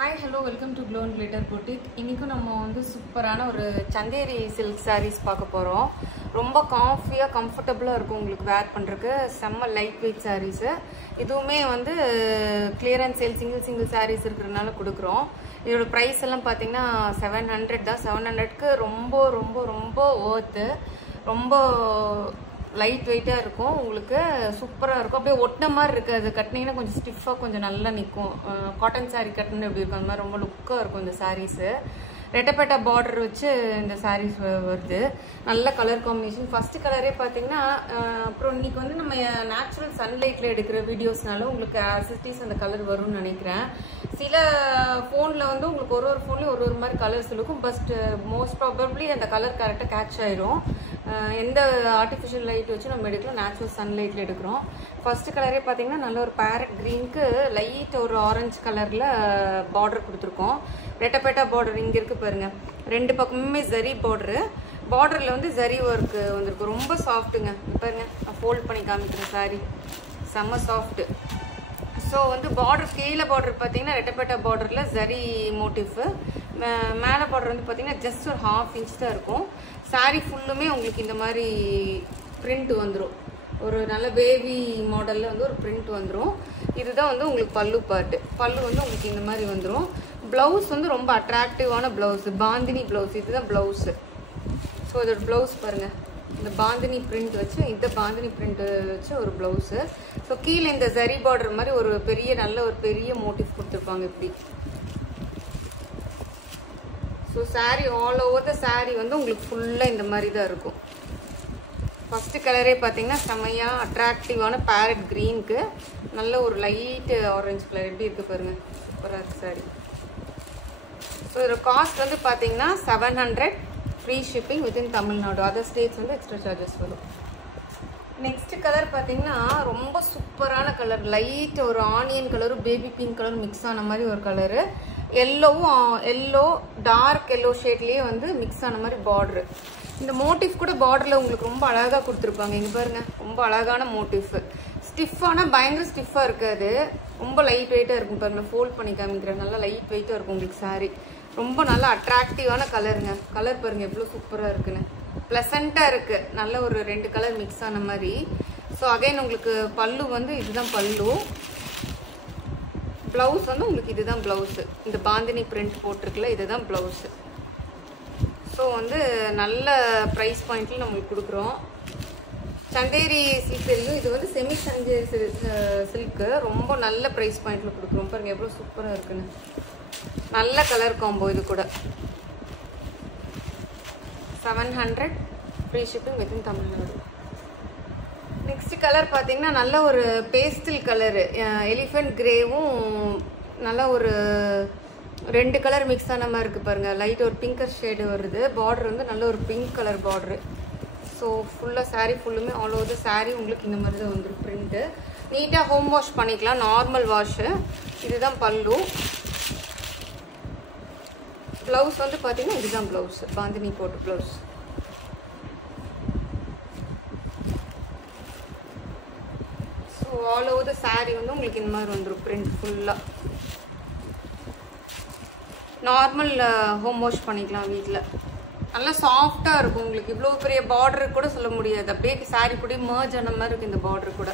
Hi, hello, welcome to Glow and Glitter Boutique. இன்னைக்கு நம்ம வந்து சூப்பரான ஒரு சந்தேரி சில்க் sarees பார்க்க போறோம். ரொம்ப காம்ஃபியா கம்ஃபர்ட்டபிளா இருக்கும் உங்களுக்கு வேர் பண்றதுக்கு. செம்ம லைட் வெயிட் sarees. இதுவுமே வந்து கிளியரன்ஸ் சேல் சிங்கிள் sarees இருக்குறனால கொடுக்குறோம். இதோட பிரைஸ் எல்லாம் பாத்தீங்கன்னா 700 தான். 700க்கு ரொம்ப ரொம்ப ரொம்ப worth. ரொம்ப லைட் வெயிட்டா இருக்கும் உங்களுக்கு சூப்பரா இருக்கும் அப்படியே ஒட்டின மாதிரி இருக்காது கட்டினீங்கன்னா கொஞ்சம் ஸ்டிஃபா கொஞ்சம் நல்லா நிற்கும் காட்டன் சாரீ கட்டினு எப்படி இருக்கும் அந்த மாதிரி ரொம்ப லுக்கா இருக்கும் இந்த சாரீஸ் ரெட்டப்பேட்டா பார்டர் வச்சு இந்த சாரீஸ் வருது நல்ல கலர் காம்பினேஷன் ஃபர்ஸ்ட் கலரே பார்த்தீங்கன்னா அப்புறம் இன்னைக்கு வந்து நம்ம நேச்சுரல் சன்லைட்ல எடுக்கிற வீடியோஸ்னால உங்களுக்கு ஆசிட்டிஸ் அந்த கலர் வரும்னு நினைக்கிறேன் சில ஃபோனில் வந்து உங்களுக்கு ஒரு ஃபோன்லேயும் ஒரு மாதிரி கலர்ஸ் இருக்கும் பட் மோஸ்ட் ப்ராபப்ளி அந்த கலர் கரெக்டாக கேட்ச் ஆயிரும் எந்த ஆர்டிஃபிஷியல் லைட் வச்சு நம்ம எடுக்கிறோம் நேச்சுரல் சன்லைட்ல எடுக்கிறோம் ஃபர்ஸ்ட் கலரே பார்த்தீங்கன்னா நல்ல ஒரு பேரட் க்ரீனுக்கு லைட் ஒரு ஆரஞ்சு கலரில் பார்டர் கொடுத்துருக்கோம் ரெட்டப்பேட்டா பார்டர் இங்கே இருக்கு பாருங்க ரெண்டு பக்கமுமே ஜரி பார்டரில் வந்து ஜரி ஒர்க் வந்திருக்கு ரொம்ப சாஃப்ட்டுங்க பாருங்க ஃபோல்ட் பண்ணி காமிக்கிறேன் சாரி செம்ம சாஃப்ட் ஸோ வந்து பார்டர் கீழே பார்டர் பார்த்தீங்கன்னா ரெட்டப்பேட்டா பார்டரில் ஜரி மோட்டிஃபு மேலே பார்டர் வந்து பார்த்தீங்கன்னா ஜஸ்ட் ஒரு 1/2 இன்ச் தான் இருக்கும் சாரீ ஃபுல்லுமே உங்களுக்கு இந்த மாதிரி பிரிண்ட் வந்துடும் ஒரு நல்ல பேபி மாடலில் வந்து ஒரு பிரிண்ட் வந்துடும் இதுதான் வந்து உங்களுக்கு பல்லு பல்லு வந்து உங்களுக்கு இந்த மாதிரி வந்துடும் ப்ளவுஸ் வந்து ரொம்ப அட்ராக்டிவான ப்ளவுஸ் பாந்தினி ப்ளவுஸ் இதுதான் ப்ளவுஸு ஸோ இதோட ப்ளவுஸ் பாருங்கள் இந்த பாந்தினி பிரிண்ட் வச்சு இந்த பாந்தினி பிரிண்ட் வச்சு ஒரு ப்ளவுஸு ஸோ கீழே இந்த ஜரி பார்டர் மாதிரி ஒரு பெரிய நல்ல ஒரு பெரிய மோட்டிவ் கொடுத்துருப்பாங்க இப்படி so sari all over the sari வந்து உங்களுக்கு ஃபுல்லாக இந்த மாதிரி தான் இருக்கும் ஃபர்ஸ்ட் கலரே பார்த்தீங்கன்னா செம்மையாக அட்ராக்டிவான பேரட் க்ரீனுக்கு நல்ல ஒரு லைட் ஆரஞ்சு கலர் எப்படி இருக்குது பாருங்கள் சூப்பராக இருக்குது சாரீ ஸோ இதோட காஸ்ட் வந்து பார்த்தீங்கன்னா 700 free shipping within Tamil Nadu other states வந்து எக்ஸ்ட்ரா சார்ஜஸ் வரும் நெக்ஸ்ட் கலர் பார்த்தீங்கன்னா ரொம்ப சூப்பரான கலர் லைட் ஒரு ஆனியன் கலரும் பேபி பிங்க் கலரும் மிக்ஸ் ஆன மாதிரி ஒரு கலரு எல்லோ டார்க் எல்லோ ஷேட்லேயே வந்து மிக்ஸ் ஆன மாதிரி பார்டரு இந்த மோட்டிவ் கூட பார்டரில் உங்களுக்கு ரொம்ப அழகாக கொடுத்துருப்பாங்க இங்கே பாருங்க ரொம்ப அழகான மோட்டிவ் ஸ்டிஃபான பயங்கர ஸ்டிஃபாக இருக்காது ரொம்ப லைட் வெயிட்டாக இருக்கும் பாருங்க ஃபோல்ட் பண்ணி காமிக்கிறேன் நல்லா லைட் வெயிட்டாக இருக்கும் உங்களுக்கு சாரீ ரொம்ப நல்லா அட்ராக்டிவான கலருங்க கலர் பாருங்க எவ்வளோ சூப்பராக இருக்குன்னு ப்ளசண்ட்டாக இருக்குது நல்ல ஒரு 2 கலர் மிக்ஸ் ஆன மாதிரி ஸோ அகைன் உங்களுக்கு பல்லு வந்து இதுதான் பல்லு ப்ளவுஸ் வந்து உங்களுக்கு இதுதான் ப்ளவுஸு இந்த பாந்தினி பிரிண்ட் போட்டிருக்குல்ல இதுதான் ப்ளவுஸு ஸோ வந்து நல்ல ப்ரைஸ் பாயிண்ட்டில் நம்மளுக்கு கொடுக்குறோம் சந்தேரி சில்க் தெரியும் இது வந்து செமி சந்தேரி சில்க்கு ரொம்ப நல்ல ப்ரைஸ் பாயிண்ட்டில் கொடுக்குறோம் பாருங்க எவ்வளோ சூப்பராக இருக்குன்னு நல்ல கலர் காம்போ இது கூட 700 free shipping within Tamil Nadu next colour பார்த்தீங்கன்னா நல்ல ஒரு பேஸ்டல் கலரு எலிஃபென்ட் கிரேவும் நல்ல ஒரு 2 கலர் மிக்ஸ் ஆன மாதிரி இருக்குது பாருங்கள் லைட் ஒரு பிங்கர் ஷேடு வருது பார்டர் வந்து நல்ல ஒரு பிங்க் கலர் பார்டரு ஸோ ஃபுல்லாக சாரீ ஃபுல்லுமே ஆல் ஓவர் த சாரீ உங்களுக்கு இந்த மாதிரி தான் வந்துடும் பிரிண்ட்டு நீட்டாக ஹோம் வாஷ் பண்ணிக்கலாம் நார்மல் வாஷு இதுதான் பல்லு ப்ளவுஸ் வந்து பார்த்தீங்கன்னா இதுதான் ப்ளவுஸ் பாந்தினி போட்டு blouse so all over the sari வந்து உங்களுக்கு இந்த மாதிரி வந்துடும் பிரிண்ட் ஃபுல்லாக நார்மல் ஹோம் வாஷ் பண்ணிக்கலாம் வீட்டில் நல்லா சாஃப்டாக இருக்கும் உங்களுக்கு இவ்வளோ பெரிய பார்டரு கூட சொல்ல முடியாது அப்படியே சாரீ கூட மர்ஜ் ஆன மாதிரி இருக்குது இந்த பார்டர் கூட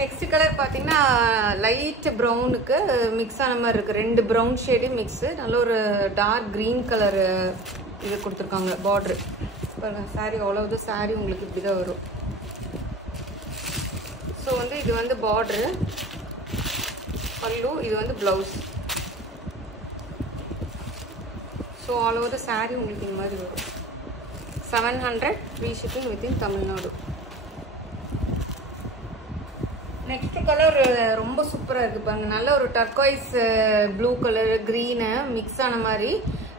நெக்ஸ்ட் கலர் பார்த்தீங்கன்னா லைட் ப்ரௌனுக்கு மிக்ஸ் ஆன மாதிரி இருக்குது 2 ப்ரௌன் ஷேடு மிக்ஸு நல்ல ஒரு டார்க் க்ரீன் கலர் இது கொடுத்துருக்காங்க பார்டரு பாருங்க சாரீ அவ்வளோது சாரீ உங்களுக்கு இப்படி தான் வரும் ஸோ வந்து இது வந்து பார்டரு பல்லு இது வந்து blouse so all over the sari உங்களுக்கு இந்த மாதிரி வரும் 700 free shipping within Tamil Nadu next colour ரொம்ப சூப்பராக இருக்குது பாருங்க நல்ல ஒரு turquoise blue colour green mix ஆன மாதிரி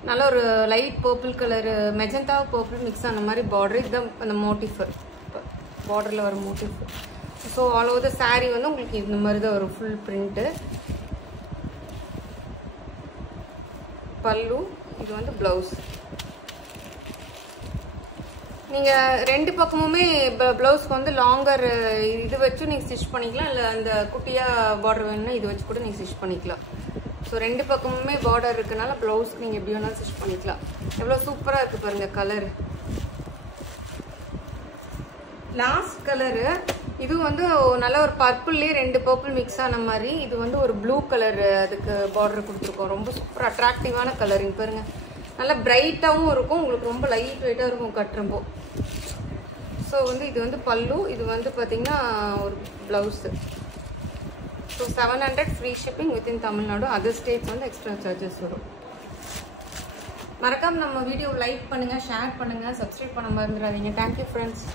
நல்ல ஒரு light purple colour magenta purple mix ஆன மாதிரி பார்டர் இதுதான் அந்த மோட்டிஃப் பார்டரில் வர motif so all over the sari வந்து உங்களுக்கு இந்த மாதிரி தான் வரும் ஃபுல் பிரிண்ட்டு பல்லு இது வந்து ப்ளவுஸ் நீங்கள் 2 பக்கமுமே ப்ளவுஸ்க்கு வந்து லாங்கர் இது வச்சு நீங்கள் ஸ்டிச் பண்ணிக்கலாம் இல்லை அந்த குட்டியாக பார்டர் வேணும்னா இது வச்சு கூட நீங்கள் ஸ்டிச் பண்ணிக்கலாம் ஸோ ரெண்டு பக்கமுமே பார்டர் இருக்கனால ப்ளவுஸ்க்கு நீங்கள் எப்படி வேணாலும் ஸ்டிச் பண்ணிக்கலாம். எவ்வளோ சூப்பராக இருக்குது பாருங்கள் கலரு. லாஸ்ட் கலரு இது வந்து நல்ல ஒரு பர்பிள்லேயே 2 பர்பிள் மிக்ஸ் ஆன மாதிரி. இது வந்து ஒரு ப்ளூ கலர் அதுக்கு பார்டர் கொடுத்துருக்கோம். ரொம்ப சூப்பர் அட்ராக்டிவான கலரிங் பாருங்கள். நல்லா பிரைட்டாகவும் இருக்கும், உங்களுக்கு ரொம்ப லைட் வெயிட்டாக இருக்கும் கட்டுறப்போ. ஸோ வந்து இது வந்து பல்லு, இது வந்து பார்த்தீங்கன்னா ஒரு blouse. So 700 free shipping within Tamil Nadu. Other states வந்து எக்ஸ்ட்ரா சார்ஜஸ் வரும். மறக்காமல் நம்ம வீடியோ லைக் பண்ணுங்கள், ஷேர் பண்ணுங்கள், சப்ஸ்கிரைப் பண்ண மறந்துடாதீங்க. Thank you friends.